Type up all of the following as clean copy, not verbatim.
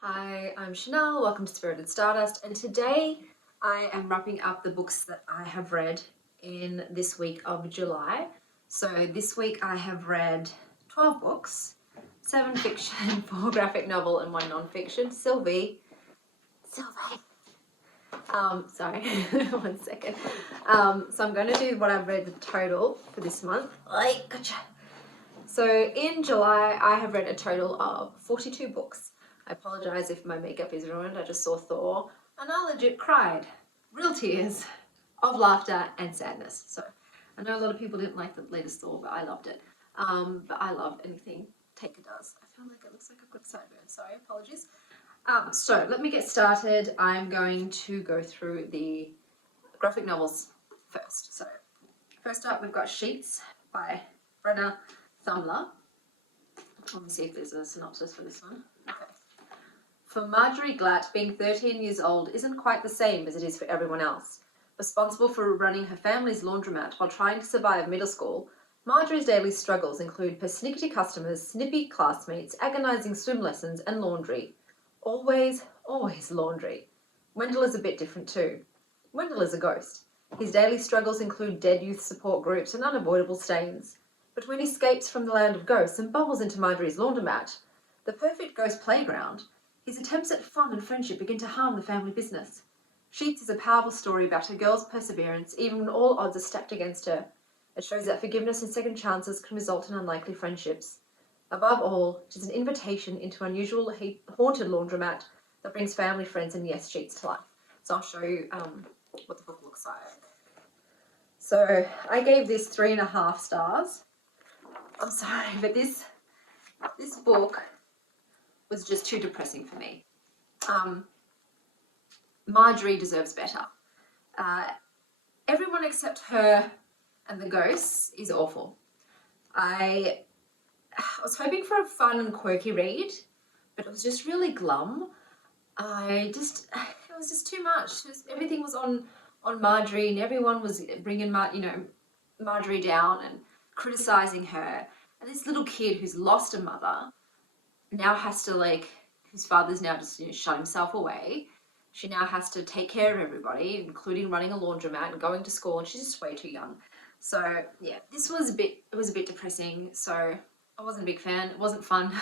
Hi, I'm Chanel, welcome to Spirited Stardust, and today I am wrapping up the books that I have read in this week of July. So this week I have read 12 books, 7 fiction, 4 graphic novel and 1 non-fiction. Sylvie. Sorry, one second. So I'm going to do what I've read the total for this month. Gotcha. So in July I have read a total of 42 books. I apologise if my makeup is ruined. I just saw Thor and I legit cried. Real tears of laughter and sadness. So I know a lot of people didn't like the latest Thor, but I loved it. But I love anything Taker does. I feel like it looks like I've got sideburns. Sorry, apologies. So let me get started. I'm going to go through the graphic novels first. So first up, we've got Sheets by Brenna Thumler. Let me see if there's a synopsis for this one. Okay. For Marjorie Glatt, being 13 years old isn't quite the same as it is for everyone else. Responsible for running her family's laundromat while trying to survive middle school, Marjorie's daily struggles include persnickety customers, snippy classmates, agonising swim lessons, and laundry. Always, always laundry. Wendell is a bit different too. Wendell is a ghost. His daily struggles include dead youth support groups and unavoidable stains. But when he escapes from the land of ghosts and bubbles into Marjorie's laundromat, the perfect ghost playground, his attempts at fun and friendship begin to harm the family business. Sheets is a powerful story about a girl's perseverance, even when all odds are stacked against her. It shows that forgiveness and second chances can result in unlikely friendships. Above all, it is an invitation into an unusual haunted laundromat that brings family, friends, and yes, Sheets to life. So I'll show you what the book looks like. So I gave this 3.5 stars. I'm sorry, but this book was just too depressing for me. Marjorie deserves better. Everyone except her and the ghosts is awful. I was hoping for a fun and quirky read, but it was just really glum. It was just too much. Everything was on Marjorie, and everyone was bringing Marjorie down and criticising her. And this little kid who's lost a mother now has to, whose father's now just shut himself away. She now has to take care of everybody, including running a laundromat and going to school, and she's just way too young. So yeah, it was a bit depressing. So I wasn't a big fan. It wasn't fun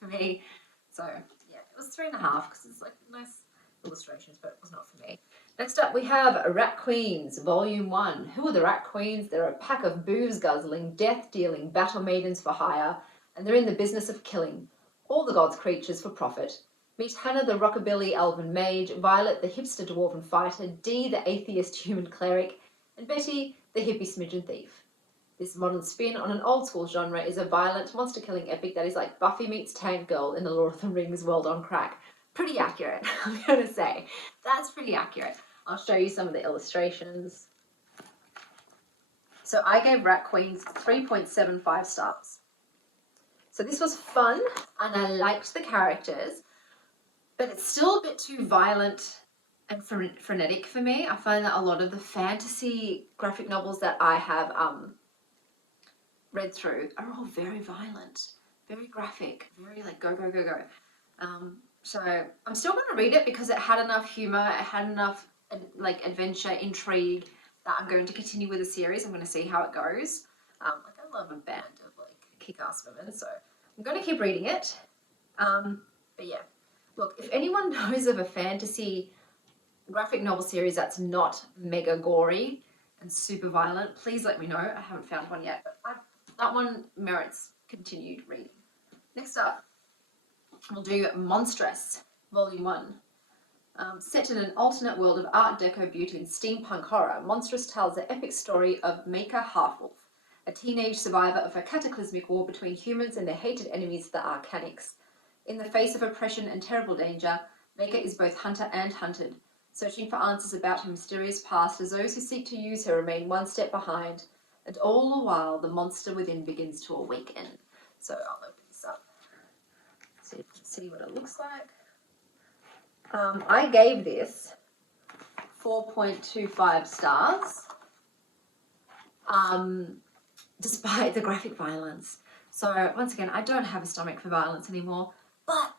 for me. So yeah, it was 3.5 because it's nice illustrations, but it was not for me. Next up, we have Rat Queens, Volume 1. Who are the Rat Queens? They're a pack of booze-guzzling, death-dealing battle maidens for hire, and they're in the business of killing all the gods' creatures for profit. Meet Hannah the rockabilly elven mage, Violet the hipster dwarven fighter, Dee the atheist human cleric, and Betty the hippie smidgen thief. This modern spin on an old-school genre is a violent, monster-killing epic that is like Buffy meets Tank Girl in the Lord of the Rings world on crack. Pretty accurate, I'm going to say. That's pretty accurate. I'll show you some of the illustrations. So I gave Rat Queens 3.75 stars. So this was fun, and I liked the characters, but it's still a bit too violent and frenetic for me. I find that a lot of the fantasy graphic novels that I have read through are all very violent, very graphic, very go, go, go, go. So I'm still going to read it because it had enough humour, it had enough adventure, intrigue that I'm going to continue with the series. I'm going to see how it goes. I love a band of kick-ass women, so I'm going to keep reading it. But yeah, look, if anyone knows of a fantasy graphic novel series that's not mega gory and super violent, please let me know. I haven't found one yet, but that one merits continued reading. Next up, we'll do Monstrous, Volume 1. Set in an alternate world of Art Deco beauty and steampunk horror, Monstrous tells the epic story of Maker Halfwolf, a teenage survivor of a cataclysmic war between humans and their hated enemies, the Arcanics. In the face of oppression and terrible danger, Maker is both hunter and hunted, searching for answers about her mysterious past as those who seek to use her remain one step behind, and all the while the monster within begins to awaken. So I'll open this up so you can see what it looks like. I gave this 4.25 stars, despite the graphic violence. So once again, I don't have a stomach for violence anymore, but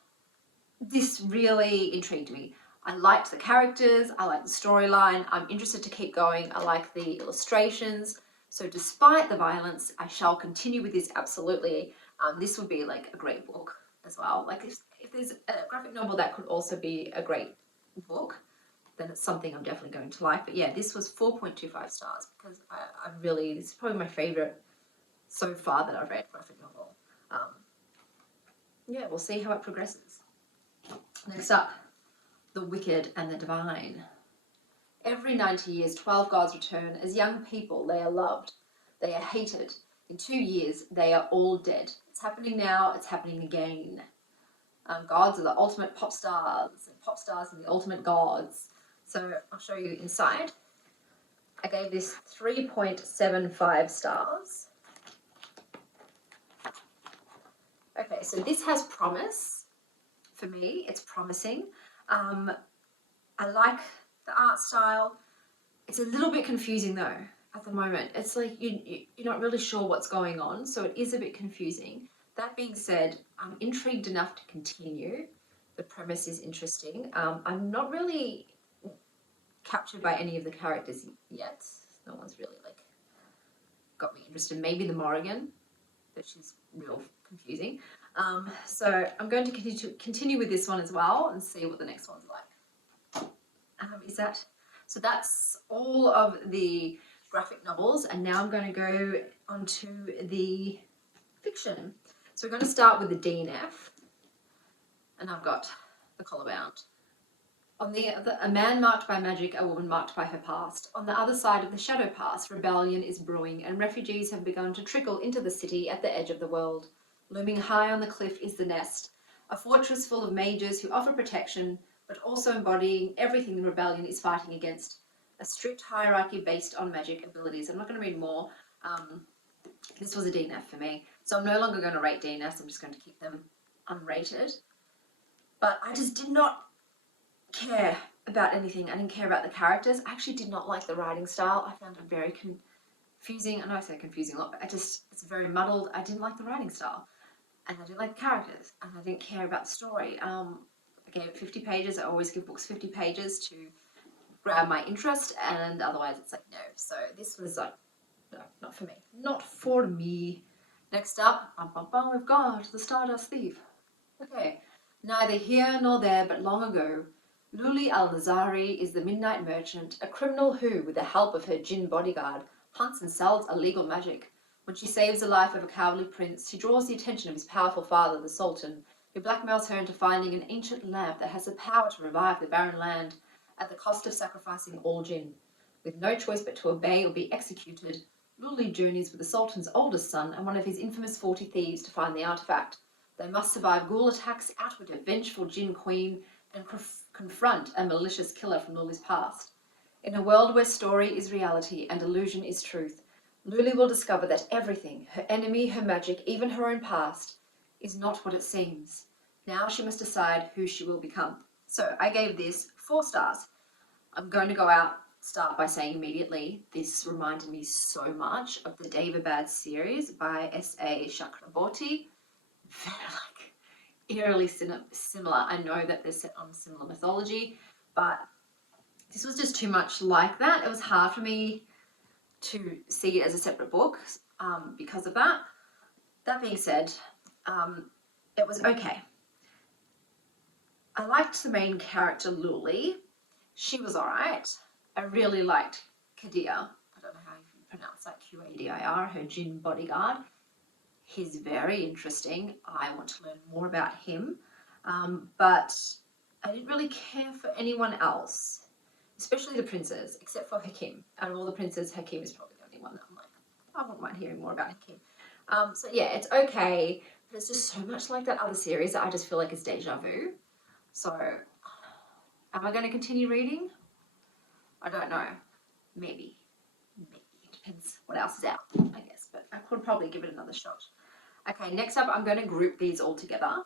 this really intrigued me. I liked the characters, I liked the storyline, I'm interested to keep going, I like the illustrations. So despite the violence, I shall continue with this absolutely. This would be like a great book as well. Like if there's a graphic novel that could also be a great book, then it's something I'm definitely going to like. But yeah, this was 4.25 stars because I really, this is probably my favorite so far that I've read graphic novel. Yeah, we'll see how it progresses. Next up, The Wicked and the Divine. Every 90 years, 12 gods return. As young people, they are loved. They are hated. In 2 years, they are all dead. It's happening now. It's happening again. Gods are the ultimate pop stars, and pop stars are the ultimate gods. So I'll show you inside. I gave this 3.75 stars. Okay, so this has promise for me. It's promising. I like the art style. It's a little bit confusing though at the moment. It's like you're not really sure what's going on, so it is a bit confusing. That being said, I'm intrigued enough to continue. The premise is interesting. I'm not really captured by any of the characters yet. No one's really like got me interested. Maybe the Morrigan, but she's real confusing. So I'm going to continue with this one as well and see what the next one's like. So that's all of the graphic novels, and now I'm going to go onto the fiction. So we're going to start with the DNF, and I've got the collar bound. On a man marked by magic, a woman marked by her past. On the other side of the shadow pass, rebellion is brewing, and refugees have begun to trickle into the city at the edge of the world. Looming high on the cliff is the nest, a fortress full of mages who offer protection, but also embodying everything the rebellion is fighting against. A strict hierarchy based on magic abilities. I'm not going to read more. This was a DNF for me. So I'm no longer going to rate DNFs. I'm just going to keep them unrated. But I just did not care about anything. I didn't care about the characters. I actually did not like the writing style. I found it very confusing. I know I say confusing a lot, but it's very muddled. I didn't like the writing style. And I didn't like the characters. And I didn't care about the story. I gave it 50 pages. I always give books 50 pages to grab my interest, and otherwise it's like no. So this was like, no, not for me. Not for me. Next up, we've got The Stardust Thief. Okay, neither here nor there, but long ago, Luli al-Nazari is the midnight merchant, a criminal who, with the help of her jinn bodyguard, hunts and sells illegal magic. When she saves the life of a cowardly prince, she draws the attention of his powerful father, the Sultan, who blackmails her into finding an ancient lamp that has the power to revive the barren land, at the cost of sacrificing all jinn. With no choice but to obey or be executed, Luli journeys with the Sultan's oldest son and one of his infamous 40 thieves to find the artifact. They must survive ghoul attacks, outwit a vengeful jinn queen, and confront a malicious killer from Luli's past. In a world where story is reality and illusion is truth, Luli will discover that everything, her enemy, her magic, even her own past, is not what it seems. Now she must decide who she will become. So I gave this 4 stars. I'm going to start by saying immediately, this reminded me so much of the Daevabad series by S.A. Chakraborty. Very eerily similar. I know that they're set on similar mythology, but this was just too much like that. It was hard for me to see it as a separate book because of that. That being said, it was okay. I liked the main character, Luli. She was alright. I really liked Kadir. I don't know how you pronounce that, Qadir, her jinn bodyguard. He's very interesting. I want to learn more about him. But I didn't really care for anyone else, especially the princes, except for Hakim. Out of all the princes, Hakim is probably the only one that I'm like, I wouldn't mind hearing more about Hakim. So yeah, it's okay, but it's just so much like that other series that I just feel like it's deja vu. So, am I going to continue reading? I don't know. Maybe. It depends what else is out, I guess. But I could probably give it another shot. Okay, next up, I'm going to group these all together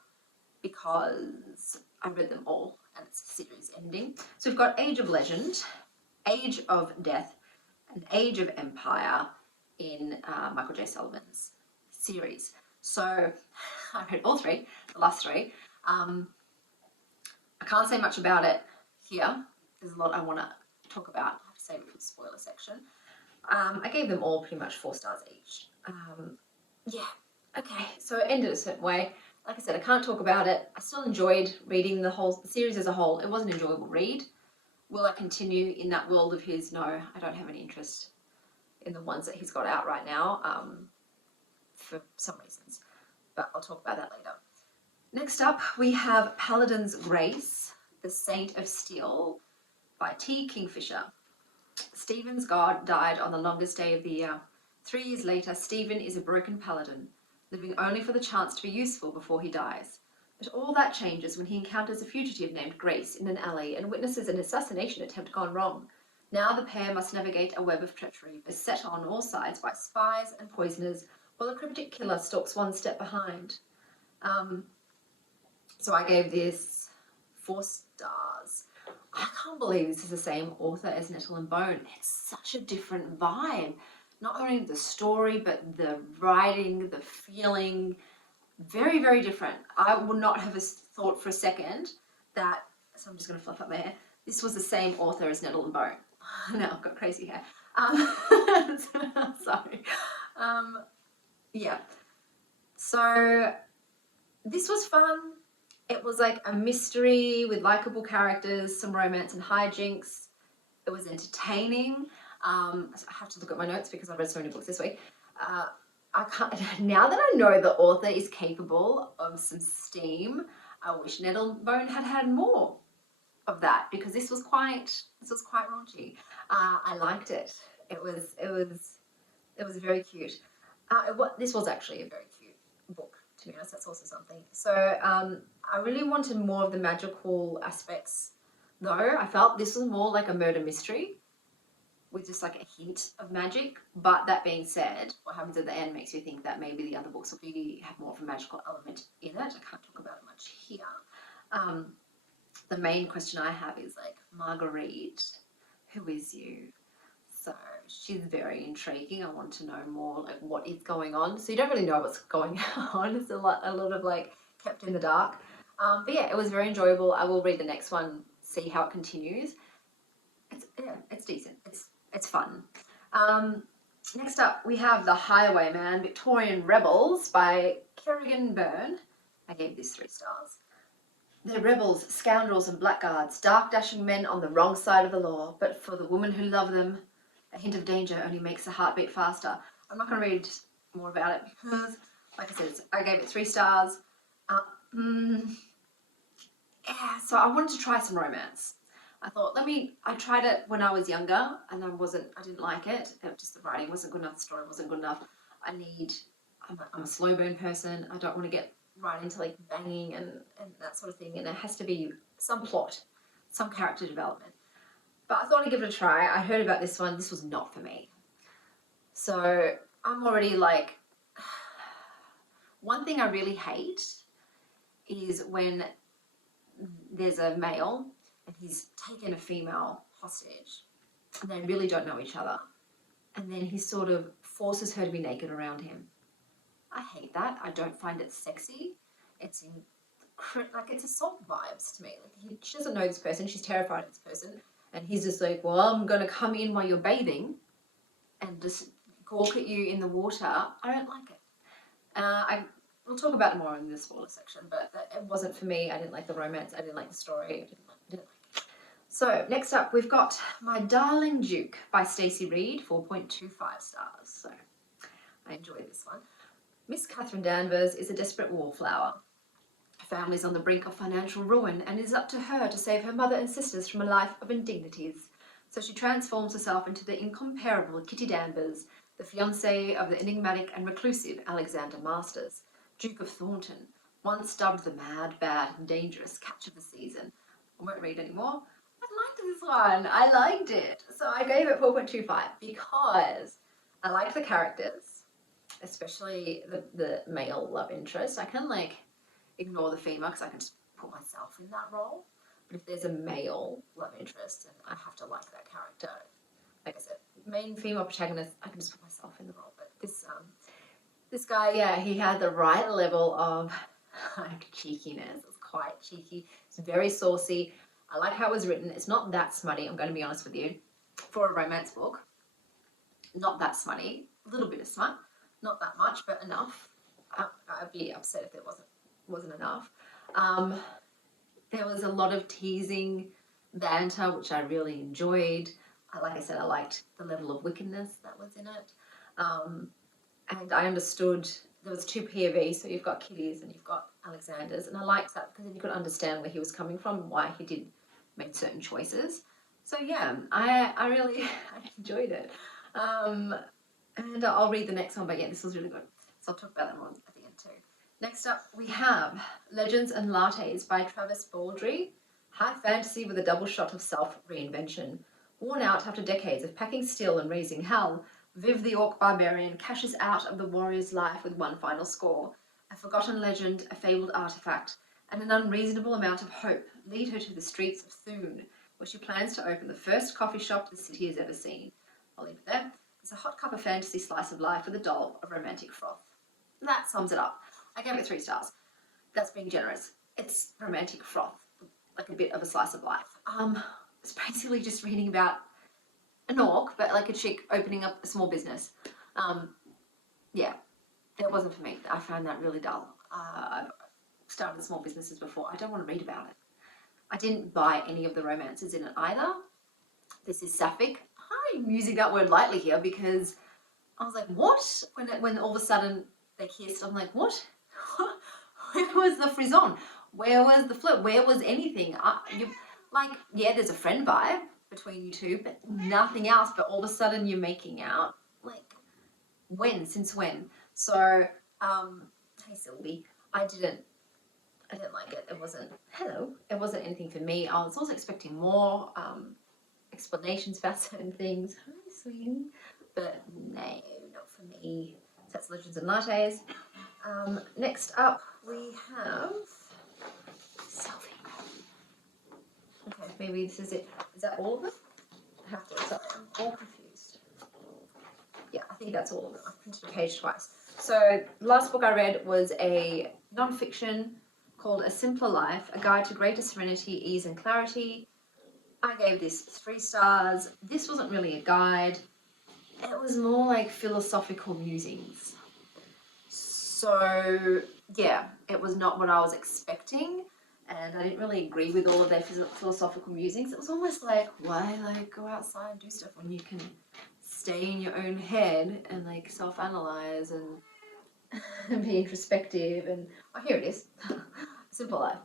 because I read them all and it's a series ending. So we've got Age of Legend, Age of Death, and Age of Empire in Michael J. Sullivan's series. So I read all 3, the last 3. I can't say much about it here. There's a lot I want to talk about. I have to save it for the spoiler section. I gave them all pretty much 4 stars each. Yeah, okay, so it ended a certain way. Like I said, I can't talk about it. I still enjoyed reading the whole series as a whole. It was an enjoyable read. Will I continue in that world of his? No, I don't have any interest in the ones that he's got out right now, for some reasons. But I'll talk about that later. Next up, we have Paladin's Grace, The Saint of Steel by T. Kingfisher. Stephen's god died on the longest day of the year. 3 years later, Stephen is a broken paladin, living only for the chance to be useful before he dies. But all that changes when he encounters a fugitive named Grace in an alley and witnesses an assassination attempt gone wrong. Now the pair must navigate a web of treachery, beset on all sides by spies and poisoners, while a cryptic killer stalks one step behind. So I gave this 4 stars. I can't believe this is the same author as Nettle and Bone. It's such a different vibe. Not only the story, but the writing, the feeling, very, very different. I would not have thought for a second that, so I'm just going to fluff up my hair, this was the same author as Nettle and Bone. Now I've got crazy hair. Sorry. Yeah. So this was fun. It was like a mystery with likable characters, some romance and hijinks. It was entertaining. I have to look at my notes because I've read so many books this week. I can't, now that I know the author is capable of some steam, I wish Nettlebone had had more of that, because this was quite raunchy. I liked it. It was very cute. This was actually a very cute book, to be honest. That's also something. So I really wanted more of the magical aspects, though. I felt this was more like a murder mystery with just like a hint of magic. But that being said, what happens at the end makes you think that maybe the other books will have more of a magical element in it. I can't talk about it much here. The main question I have is like, Marguerite, who is you? So she's very intriguing. I want to know more, like, what is going on. So you don't really know what's going on. It's a lot of like kept in the dark. But yeah, it was very enjoyable. I will read the next one, see how it continues. It's decent. It's fun. Next up, we have The Highwayman, Victorian Rebels by Kerrigan Byrne. I gave this 3 stars. They're rebels, scoundrels and blackguards, dark dashing men on the wrong side of the law, but for the women who love them, a hint of danger only makes the heart beat faster. I'm not going to read more about it because, like I said, I gave it 3 stars. Yeah, so I wanted to try some romance. I thought, I tried it when I was younger and I didn't like it. Just the writing wasn't good enough, the story wasn't good enough. I'm a slow burn person. I don't want to get right into like banging and that sort of thing, and it has to be some plot, some character development. But I thought I'd give it a try. I heard about this one. This was not for me. So I'm already like, one thing I really hate is when there's a male and he's taken a female hostage and they really don't know each other, and then he sort of forces her to be naked around him. I hate that. I don't find it sexy. It's assault vibes to me. Like, she doesn't know this person. She's terrified of this person. And he's just like, well, I'm going to come in while you're bathing and just gawk at you in the water. I don't like it. We'll talk about it more in the spoiler section, but it wasn't for me. I didn't like the romance. I didn't like the story. I didn't like it. So next up, we've got My Darling Duke by Stacey Reid, 4.25 stars. So I enjoyed this one. Miss Catherine Danvers is a desperate wallflower. Her family's on the brink of financial ruin, and it is up to her to save her mother and sisters from a life of indignities. So she transforms herself into the incomparable Kitty Danvers, the fiancée of the enigmatic and reclusive Alexander Masters, Duke of Thornton, once dubbed the mad, bad and dangerous catch of the season. I won't read anymore. I liked this one. I liked it. So I gave it 4.25 because I liked the characters, especially the male love interest. I can like ignore the female because I can just put myself in that role. But if there's a male love interest, then I have to like that character. Like I said, main female protagonist, I can just put myself in the role. But this guy, yeah, he had the right level of like cheekiness. It's quite cheeky. It's very saucy. I like how it was written. It's not that smutty, I'm going to be honest with you. For a romance book, not that smutty. A little bit of smut, not that much, but enough. I'd be upset if there wasn't enough. There was a lot of teasing banter, which I really enjoyed. Like I said, I liked the level of wickedness that was in it. And I understood there was 2 POVs, so you've got Kitty's and you've got Alexander's, and I liked that because then you could understand where he was coming from and why he did make certain choices. So yeah, I really enjoyed it. And I'll read the next one, but yeah, this was really good. So I'll talk about that one at the end too. Next up, we have Legends and Lattes by Travis Baldry. High fantasy with a double shot of self-reinvention. Worn out after decades of packing steel and raising hell, Viv the Orc Barbarian cashes out of the warrior's life with one final score. A forgotten legend, a fabled artifact, and an unreasonable amount of hope lead her to the streets of Thune, where she plans to open the first coffee shop the city has ever seen. I'll leave it there. It's a hot cup of fantasy slice of life with a dollop of romantic froth. That sums it up. I gave it 3 stars. That's being generous. It's romantic froth, like a bit of a slice of life. It's basically just reading about an orc, but like a chick opening up a small business. Yeah, that wasn't for me. I found that really dull. I've started small businesses before. I don't want to read about it. I didn't buy any of the romances in it either. This is sapphic. I'm using that word lightly here because I was like, what? When all of a sudden they kissed, I'm like, what? Where was the frisson? Where was the flirt? Where was anything? Yeah, there's a friend vibe between you two, but nothing else. But all of a sudden you're making out. Like, when? Since when? So, hey Sylvie, I didn't like it. It wasn't anything for me. I was also expecting more explanations about certain things. Hi, sweetie. But no, not for me. So that's Legends and Lattes. Next up, we have Selfie. Okay, maybe this is it. Is that all of them? I have to. Sorry, I'm all confused. Yeah, I think that's all of them. I've printed a page twice. So the last book I read was a nonfiction called A Simpler Life, A Guide to Greater Serenity, Ease and Clarity. I gave this 3 stars. This wasn't really a guide. It was more like philosophical musings. So, yeah, it was not what I was expecting, and I didn't really agree with all of their philosophical musings. It was almost like, why go outside and do stuff when you can stay in your own head and self-analyze and be introspective and... Oh, here it is. Simple life.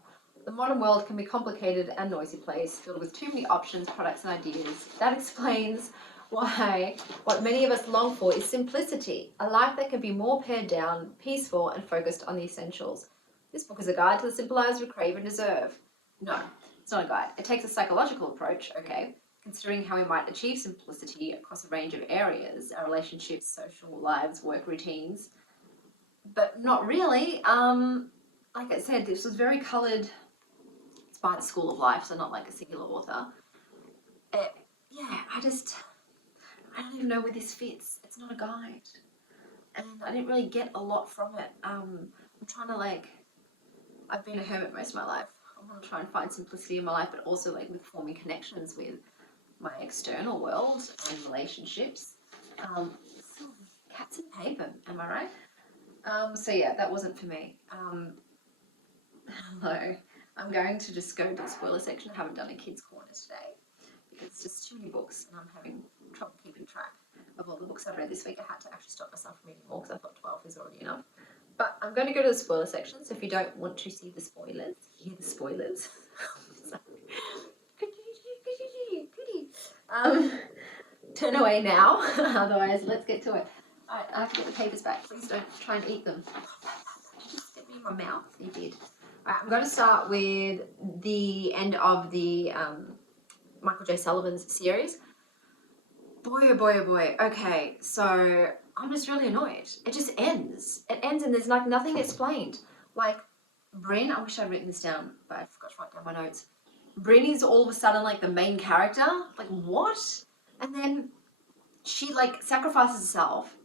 The modern world can be complicated and noisy place, filled with too many options, products and ideas. That explains why what many of us long for is simplicity, a life that can be more pared down, peaceful and focused on the essentials. This book is a guide to the simple lives we crave and deserve. No, it's not a guide. It takes a psychological approach, okay, considering how we might achieve simplicity across a range of areas, our relationships, social lives, work routines. But not really. Like I said, this was very coloured. It's by the School of Life, so not like a singular author. I don't even know where this fits. It's not a guide. And I didn't really get a lot from it. I'm trying to I've been a hermit most of my life. I want to try and find simplicity in my life, but also with forming connections with my external world and relationships. Cats and paper, am I right? So yeah, that wasn't for me. Hello. I'm going to just go to the spoiler section. I haven't done a kids' corner today because it's just too many books and I'm having trouble keeping track of all the books I've read this week. I had to actually stop myself from reading more because I thought 12 is already enough. But I'm going to go to the spoiler section, so if you don't want to see the spoilers, hear the spoilers. Turn away now, otherwise let's get to it. Alright, I have to get the papers back. Please don't try and eat them. Did you just get me in my mouth? You did. Alright, I'm going to start with the end of the Michael J. Sullivan's series. Boy, oh boy, oh boy. Okay, so I'm just really annoyed. It just ends. It ends and there's nothing explained. Bryn, I wish I'd written this down, but I forgot to write down my notes. Bryn is all of a sudden the main character. What? And then she sacrifices herself,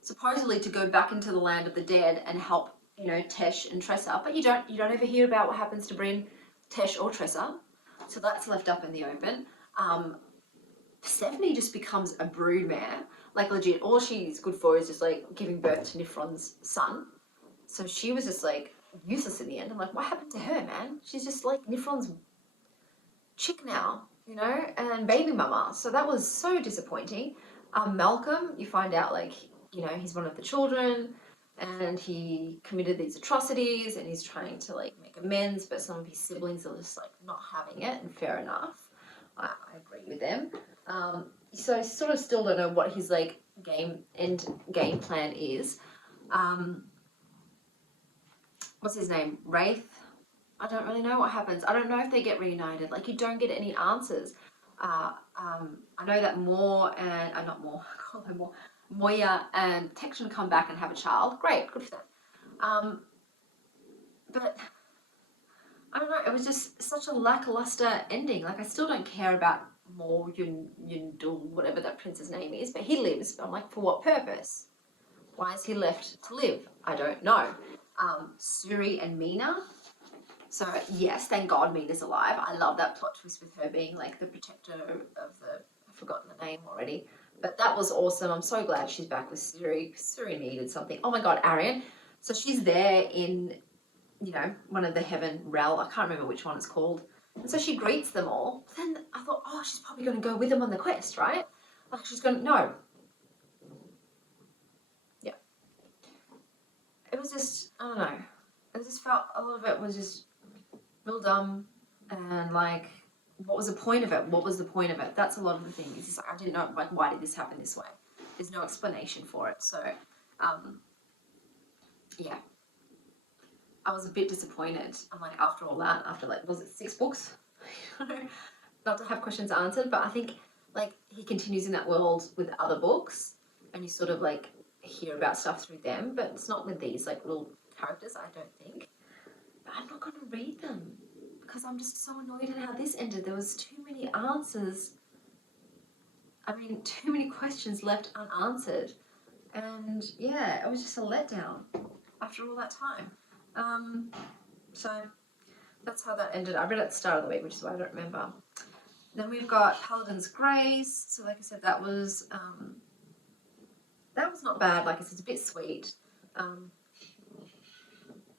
supposedly to go back into the land of the dead and help, you know, Tesh and Tressa, but you don't ever hear about what happens to Bryn, Tesh or Tressa. So that's left up in the open. Persephone just becomes a broodmare. Like legit, all she's good for is just like giving birth to Nifron's son. So she was just like useless in the end. I'm like, what happened to her, man? She's just like Nifron's chick now, you know, and baby mama. So that was so disappointing. Malcolm, you find out like, you know, he's one of the children and he committed these atrocities and he's trying to like make amends, but some of his siblings are just like not having it, and fair enough. I agree with them. So I sort of still don't know what his like game plan is. What's his name? Wraith? I don't really know what happens. I don't know if they get reunited. Like, you don't get any answers. I know that Moore and not Moore, I call her Moore. Moya and Tection come back and have a child. Great, good for them. But I don't know. It was just such a lackluster ending. Like, I still don't care about Moore Yundul, whatever that prince's name is, but he lives. But I'm like, for what purpose? Why is he left to live? I don't know. Suri and Mina. So yes, thank God Mina's alive. I love that plot twist with her being like the protector of the, I've forgotten the name already. But that was awesome. I'm so glad she's back with Suri. Suri needed something. Oh my God, Arian. So she's there in, you know, one of the Heaven Rel. I can't remember which one it's called. And so she greets them all. Then I thought, oh, she's probably going to go with them on the quest, right? Like she's going to, no. Yeah. It was just, I don't know. It just felt, a lot of it was just real dumb. And like, what was the point of it? What was the point of it? That's a lot of the thing. It's just like, I didn't know, like, why did this happen this way? There's no explanation for it. So, yeah. I was a bit disappointed. I'm like, after all that, after like, was it 6 books? Not to have questions answered, but I think like he continues in that world with other books and you sort of like hear about stuff through them, but it's not with these like little characters, I don't think. But I'm not going to read them because I'm just so annoyed at how this ended. There was too many answers. I mean, too many questions left unanswered. And yeah, it was just a letdown after all that time. So that's how that ended. I read it at the start of the week, which is why I don't remember. Then we've got Paladin's Grace. So like I said, that was not bad. Like I said, it's a bit sweet.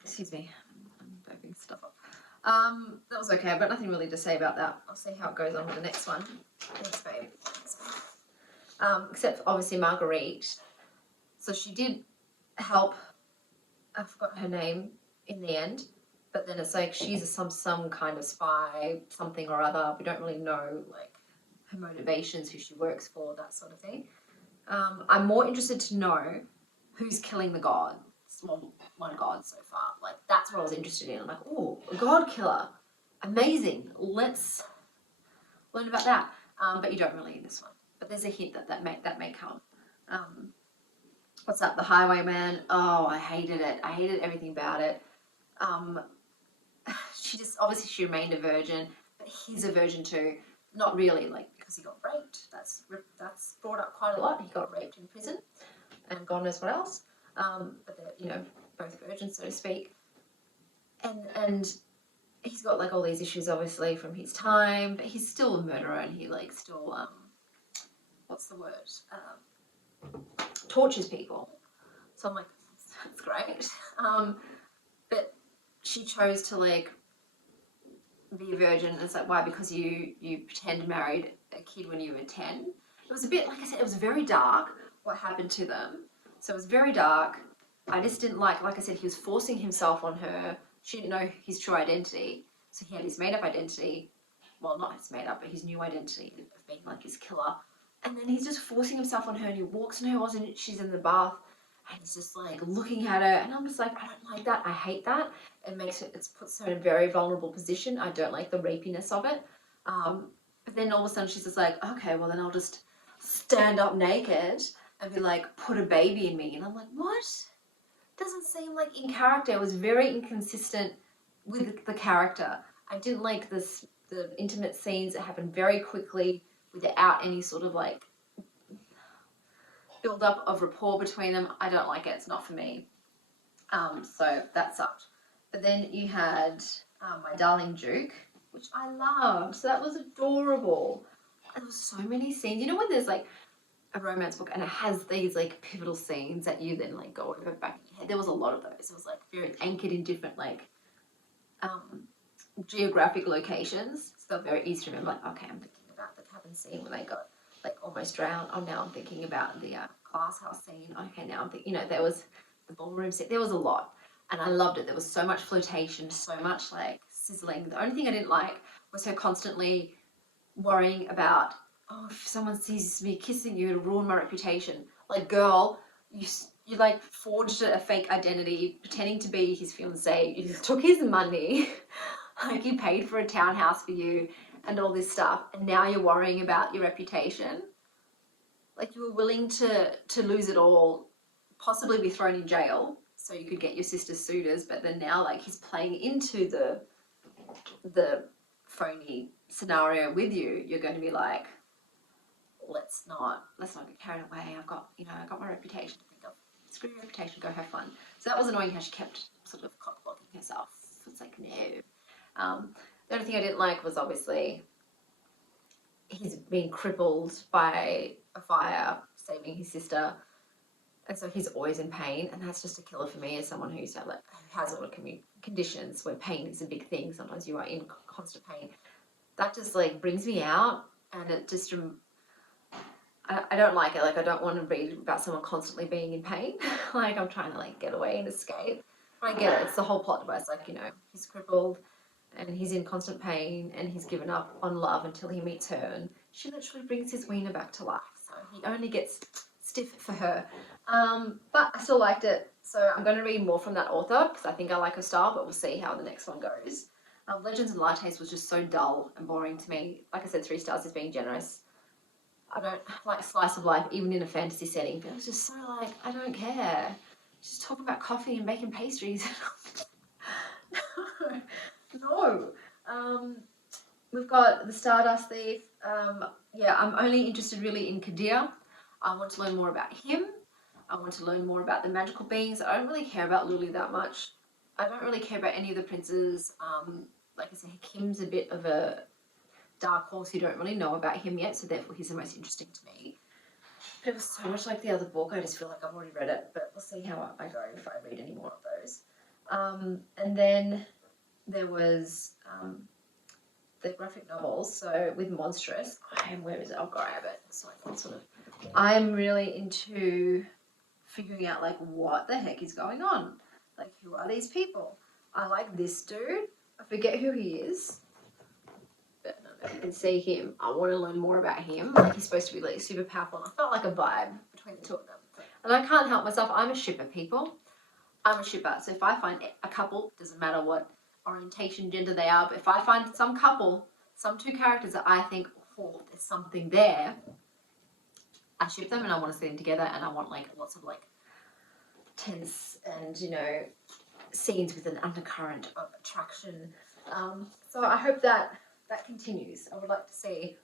Excuse me, I'm burping stuff up. That was okay. I've got nothing really to say about that. I'll see how it goes on with the next one. Thanks, babe. Except obviously Marguerite. So she did help. I forgot her name in the end, but then it's like she's some kind of spy, something or other. We don't really know like her motivations, who she works for, that sort of thing. I'm more interested to know who's killing the god. Well, one god so far. Like that's what I was interested in. I'm like, oh, a god killer, amazing. Let's learn about that. But you don't really in this one. But there's a hint that may come. What's that? The Highwayman. Oh, I hated it. I hated everything about it. She remained a virgin, but he's a virgin too. Not really, like, because he got raped. That's brought up quite a lot. He got raped in prison, and God knows what else. But they're, you know, both virgins, so to speak. And he's got like all these issues, obviously, from his time, but he's still a murderer, and he like still what's the word? Tortures people. So I'm like, that's great. But she chose to like be a virgin. It's like, why? Because you pretend married a kid when you were 10. It was a bit, like I said, it was very dark what happened to them. So it was very dark. I just didn't like I said, he was forcing himself on her. She didn't know his true identity. So he had his made up identity. Well, not his made up, but his new identity of being like his killer. And then he's just forcing himself on her and he walks on her while she's in the bath and he's just like looking at her and I'm just like, I don't like that. I hate that. It puts her in a very vulnerable position. I don't like the rapiness of it. But then all of a sudden she's just like, okay, well then I'll just stand up naked and be like, put a baby in me. And I'm like, what? Doesn't seem like in character. It was very inconsistent with the character. I didn't like the intimate scenes that happened very quickly without any sort of like build up of rapport between them. I don't like it. It's not for me. So that sucked. But then you had My Darling Duke, which I loved. So that was adorable. And there was so many scenes. You know when there's like a romance book and it has these like pivotal scenes that you then like go over back in your head. There was a lot of those. It was like very anchored in different like geographic locations. So they're very easy to remember. Like, okay, I'm thinking about the cabin scene when they got like almost drowned. Oh, now I'm thinking about the glass house scene. Okay, now I'm thinking, there was the ballroom scene. There was a lot. And I loved it. There was so much flotation, so much like sizzling. The only thing I didn't like was her constantly worrying about, oh, if someone sees me kissing you, it'll ruin my reputation. Like, girl, you like forged a fake identity, pretending to be his fiancée. You took his money, like he paid for a townhouse for you and all this stuff. And now you're worrying about your reputation. Like, you were willing to lose it all, possibly be thrown in jail so you could get your sister's suitors. But then now, like, he's playing into the phony scenario with you. You're going to be like, let's not get carried away. I've got my reputation to think of. Screw your reputation, go have fun. So that was annoying how she kept sort of cock blocking herself. It's like, no. The only thing I didn't like was obviously he's been crippled by a fire saving his sister, and so he's always in pain, and that's just a killer for me as someone who used to have who has all the conditions where pain is a big thing. Sometimes you are in constant pain. That just like brings me out, and it just I don't like it. Like, I don't want to read about someone constantly being in pain. Like, I'm trying to like get away and escape. I get it. It's the whole plot device. Like, he's crippled and he's in constant pain and he's given up on love until he meets her. And she literally brings his wiener back to life. So he only gets stiff for her. But I still liked it. So I'm going to read more from that author because I think I like her style, but we'll see how the next one goes. Legends and Lattes was just so dull and boring to me. Like I said, 3 stars is being generous. I don't like slice of life, even in a fantasy setting, but it was just so like, I don't care. Just talking about coffee and baking pastries. No. We've got the Stardust Thief. Yeah, I'm only interested really in Kadir. I want to learn more about him. I want to learn more about the magical beings. I don't really care about Luli that much. I don't really care about any of the princes. Like I said, Kim's a bit of a dark horse. You don't really know about him yet, so therefore he's the most interesting to me. But it was so much like the other book. I just feel like I've already read it, but we'll see how I go if I read any more of those. And then there was the graphic novels. So with Monstrous, where is it? I'll grab it so I can sort of. I'm really into figuring out like what the heck is going on. Like, who are these people? I like this dude. I forget who he is. But no, you can see him. I want to learn more about him. Like, he's supposed to be like super powerful. And I felt like a vibe between the two of them. And I can't help myself. I'm a shipper, people. I'm a shipper. So if I find a couple, doesn't matter what orientation, gender they are, but if I find some couple, some 2 characters that I think, oh, there's something there, I ship them and I want to see them together, and I want like lots of like tense and scenes with an undercurrent of attraction. So I hope that continues. I would like to see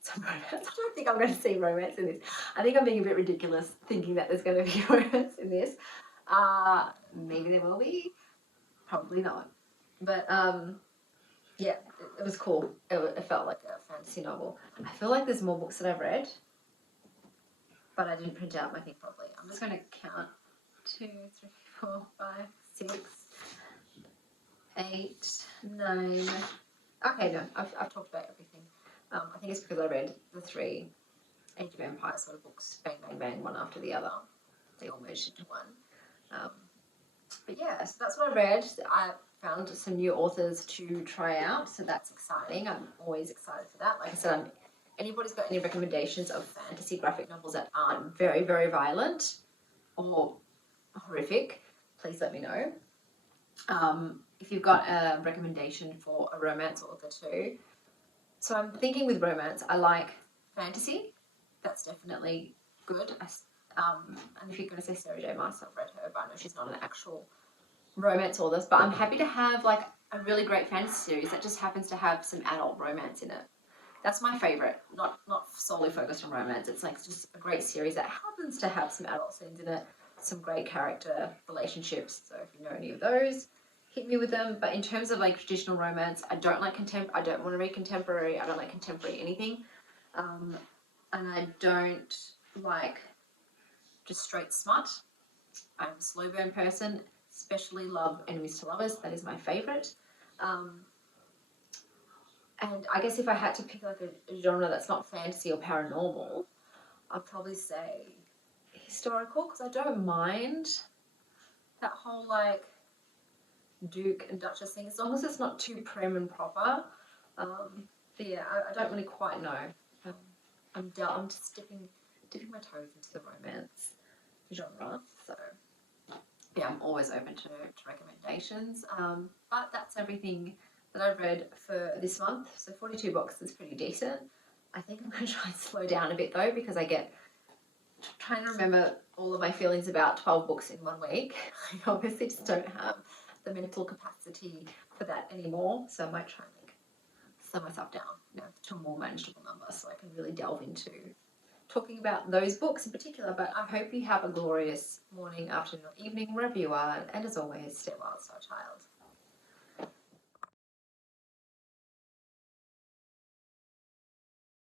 some romance. I don't think I'm going to see romance in this. I think I'm being a bit ridiculous thinking that there's going to be romance in this. Maybe there will be. Probably not. But yeah, it was cool. It felt like a fantasy novel. I feel like there's more books that I've read, but I didn't print out my thing properly. I'm just going to count 2, 3, 4, 5, 6, 8, 9. Okay, no, I've talked about everything. I think it's because I read the 3 Age of Empires sort of books, bang, bang, bang, one after the other. They all merged into one. But yeah, so that's what I read. I found some new authors to try out, so that's exciting. I'm always excited for that. Like I said, anybody's got any recommendations of fantasy graphic novels that aren't very, very violent or horrific, please let me know. If you've got a recommendation for a romance author too. So I'm thinking with romance, I like fantasy. That's definitely good. And if you're going to say Sarah J. Maas, I've read her, but I know she's not an actual romance author. But I'm happy to have like a really great fantasy series that just happens to have some adult romance in it. That's my favourite, not solely focused on romance. It's like just a great series that happens to have some adult scenes in it. some great character relationships. So if you know any of those, hit me with them. But in terms of like traditional romance, I don't like I don't want to read contemporary. I don't like contemporary anything. And I don't like just straight smut. I'm a slow burn person, especially love enemies to lovers. That is my favourite. And I guess if I had to pick like a genre that's not fantasy or paranormal, I'd probably say historical, because I don't mind that whole like Duke and Duchess thing, as long as it's not too prim and proper. But yeah, I don't really quite know. I'm just dipping my toes into the romance genre. So yeah, I'm always open to recommendations. But that's everything that I've read for this month. So 42 books is pretty decent. I think I'm going to try and slow down a bit though, because I get trying to remember all of my feelings about 12 books in 1 week. I obviously just don't have the mental capacity for that anymore. So I might try and slow myself down, to a more manageable number, so I can really delve into talking about those books in particular. But I hope you have a glorious morning, afternoon, or evening wherever you are. And as always, stay wild, stay child.